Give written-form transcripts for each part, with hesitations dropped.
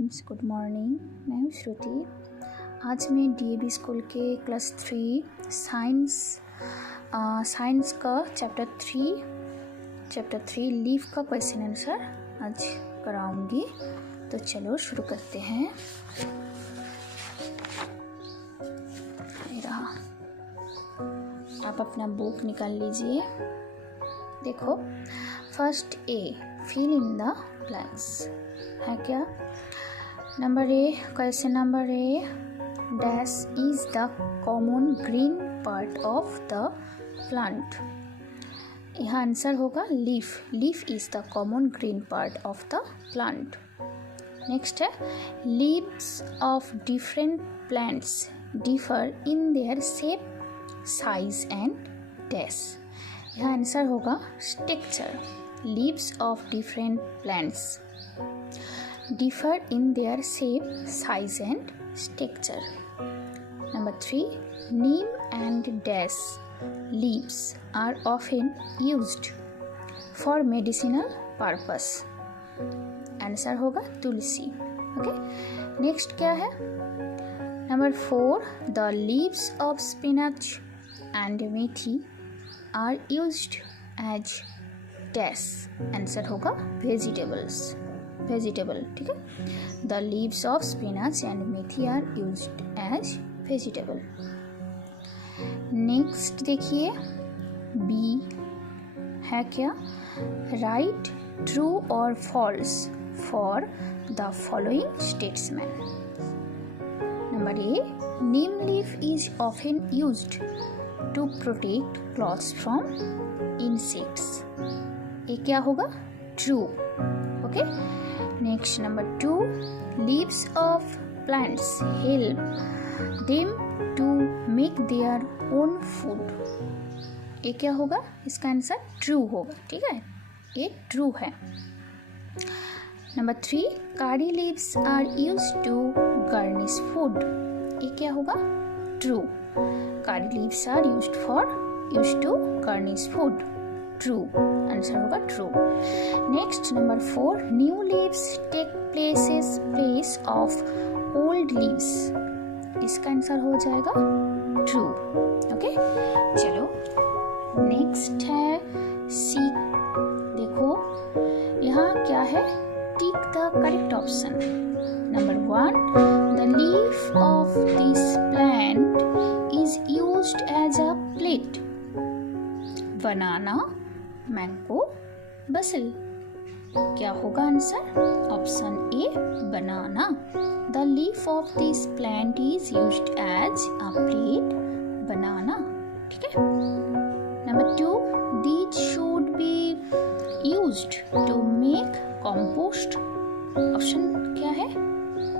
Students, good morning. मैं हूँ श्रुति। आज मैं DAV स्कूल के क्लास 3 साइंस का चैप्टर 3 लीफ का क्वेश्चन आंसर आज कराऊंगी। तो चलो शुरू करते हैं। ये रहा, आप अपना बुक निकाल लीजिए। देखो, first A, fill in the blanks है क्या। Number A, question number A, dash is the common green part of the plant. यहाँ आंसर होगा leaf. Leaf is the common green part of the plant. Next है, leaves of different plants differ in their shape, size and dash. यहाँ answer होगा structure. Leaves of different plants differ in their shape, size and structure. Number 3, neem and dash leaves are often used for medicinal purpose. Answer होगा तुलसी। Okay, next क्या है। Number 4, the leaves of spinach and methi are used as dash. Answer होगा vegetable. ठीक है, the leaves of spinach and methi are used as vegetable. Next देखिए, B है क्या, write true और false for the following statement. Number A, neem leaf is often used to protect clothes from insects. ये क्या होगा, true. Okay, next number 2, leaves of plants help them to make their own food. ये क्या होगा, इसका answer true होगा। ठीक है, ये ट्रू है। Number 3, curry leaves are used to garnish food. ये क्या होगा, true. Curry leaves are used to garnish food. True, answer होगा true. Next number 4, new leaves take place of old leaves. इसका आंसर हो जाएगा ट्रू। ओके, चलो next है सी। देखो यहाँ क्या है, tick the correct option. Number 1, the leaf of this plant is used as a plate. Banana, mango, basil. क्या होगा answer, option A, banana. The leaf of this plant is used as a plate, banana. ठीक है। Number 2, these should be used to make compost. Option क्या है,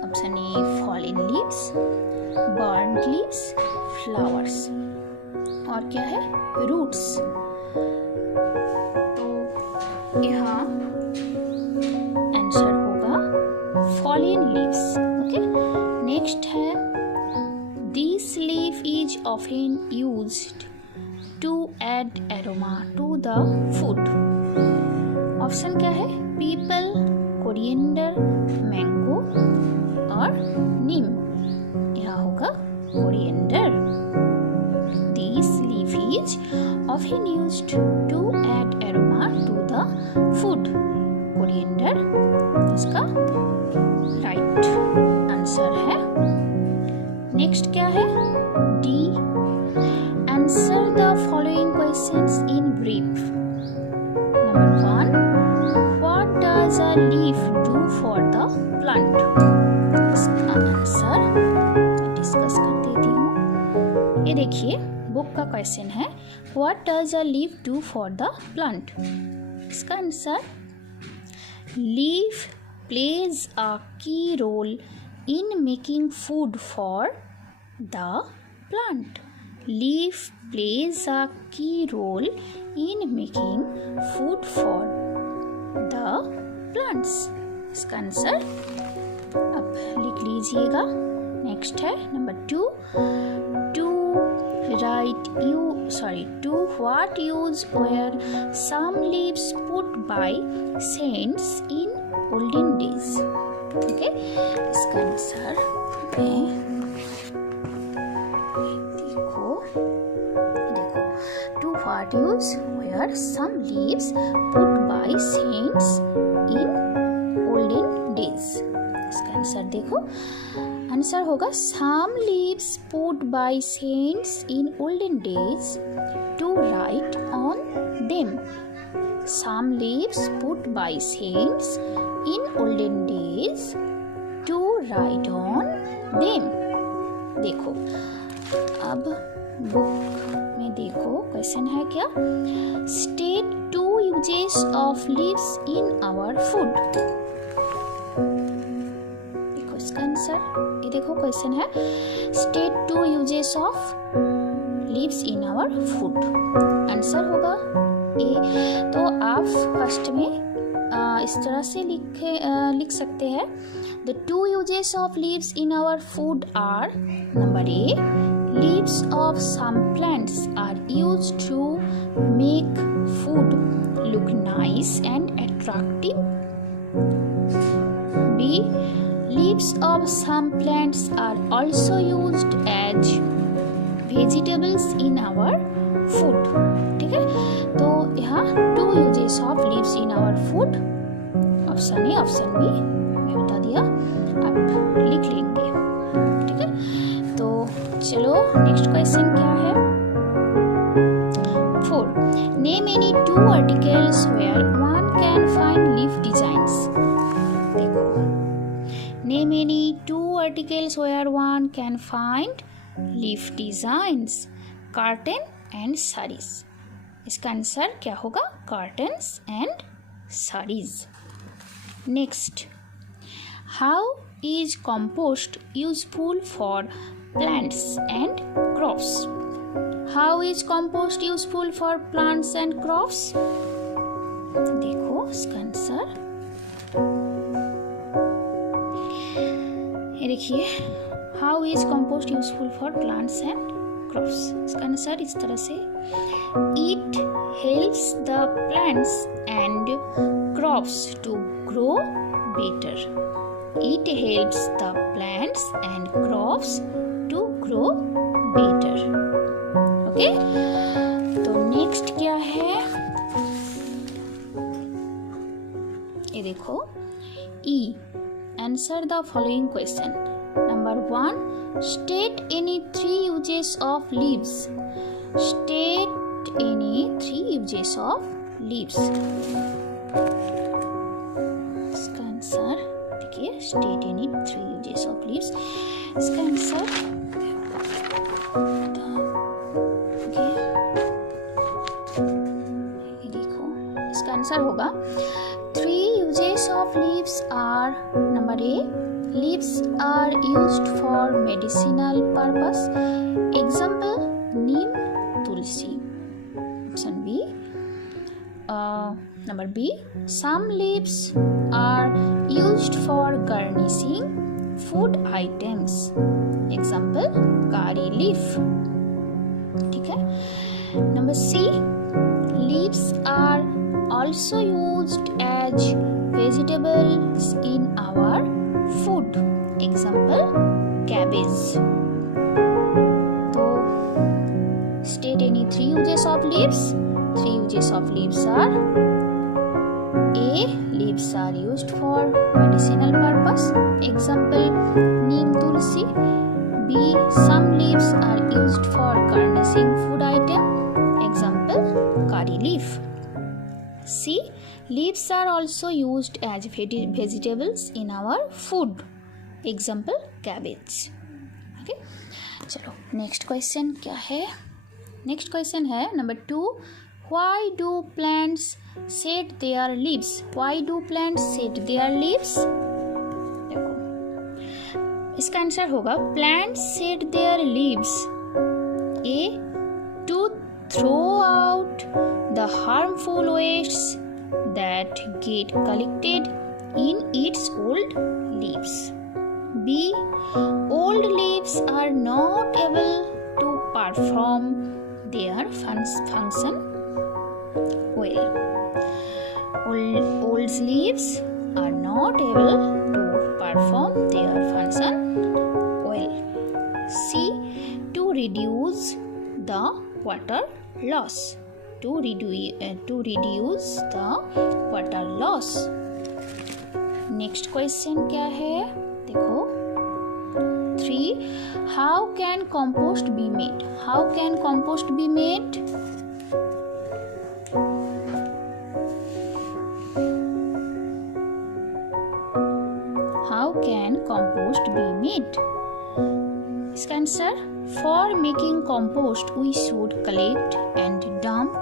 option A, fallen leaves, burned leaves, flowers, और क्या है, roots. यहाँ answer होगा fallen leaves. Okay, next है, this leaf is often used to add aroma to the food. Option क्या है, पीपल, कोरिएंडर, मैंगो और नीम। यहाँ होगा coriander. This leaf is often used to add aroma to the food. Coriander इसका right answer है। Next क्या है, D, answer the following questions in brief. Number 1, what does a leaf do for the plant. इसका answer discuss कर देती हूँ। ये देखिए, बुक का क्वेश्चन है, what does a leaf do for the plant. इसका answer, leaf plays a key role in making food for the plant. Leaf plays a key role in making food for the plants. इसका answer अब लिख लीजिएगा। Next है number 2, to what use were some leaves put by saints in olden days. Okay, इसका answer है, देखो to what use were some leaves put by saints in olden days. इसका answer देखो, आंसर होगा some leaves put by saints in olden days to write on them. Some leaves put by saints in olden days to write on them. देखो अब book में देखो question है क्या, state two uses of leaves in our food. देखो इसका answer, ये देखो क्वेश्चन है state two uses of leaves in our food. Answer होगा ए। तो आप फर्स्ट में इस तरह से लिख सकते हैं, the two uses of leaves in our food are, number A, leaves of some plants are used to make food look nice and attractive. B, leaves of some plants are also used as vegetables in our food. ठीक है, तो यहाँ two uses of leaves in our food, option A option B मैं बता दिया, आप लिख लेंगे। ठीक है, तो चलो नेक्स्ट क्वेश्चन क्या है, 4, name any two articles where one can find leaf designs. देखो, name any two articles where one can find leaf designs, curtain and saris. इसका आंसर क्या होगा, curtains and saris. Next, how is compost useful for plants and crops. How is compost useful for plants and crops. देखो इसका answer, ये देखिए, how is compost useful for plants and crops. इसका answer इस तरह से, it helps the plants and crops to grow better. It helps the plants and crops to grow better. Okay, तो next क्या है, ये देखो, E, answer the following question. Number 1, state any 3 uses of leaves. State any 3 uses of leaves. इसका answer देखिए, state any 3 uses of leaves. इसका answer ये देखो, इसका आंसर होगा 3 uses of leaves are, number A, leaves are used for medicinal purpose. Example, neem, tulsi. Option B. Number B, some leaves are used for garnishing food items. Example, curry leaf. ठीक है. Number C, leaves are also used as vegetables in our food. Example, cabbage. तो state any 3 uses of leaves. 3 uses of leaves are, A, leaves are used for medicinal purpose. Example, neem, tulsi. B, some leaves are used for garnishing food item. Example, curry leaf. C, leaves are also used as vegetables in our food. Example, cabbage. Okay, चलो next question क्या है, next question है number 2, why do plants shed their leaves. Why do plants shed their leaves. देखो इसका answer होगा, plants shed their leaves, A, to throw out the harmful wastes that get collected in its old leaves. B, old leaves are not able to perform their function well. Old leaves are not able to perform their function well. C. To reduce the water loss. To reduce the water loss. Next question क्या है, देखो 3. How can compost be made? How can compost be made? How can compost be made? इसका answer, for making compost we should collect and dump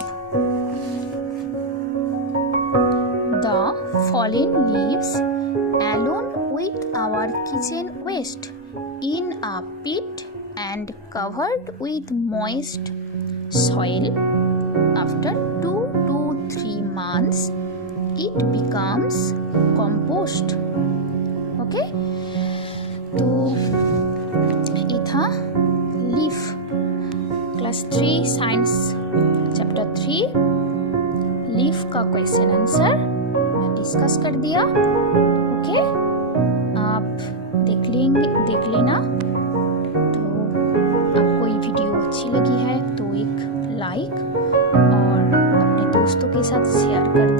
the fallen leaves along with our kitchen waste in a pit and covered with moist soil. After 2 to 3 months it becomes compost. Okay, तो ये था leaf class 3 science chapter 3 leaf का question answer मैं discuss कर दिया. Okay, आप देख लेना. तो आपको ये वीडियो अच्छी लगी है तो एक लाइक और अपने दोस्तों के साथ शेयर कर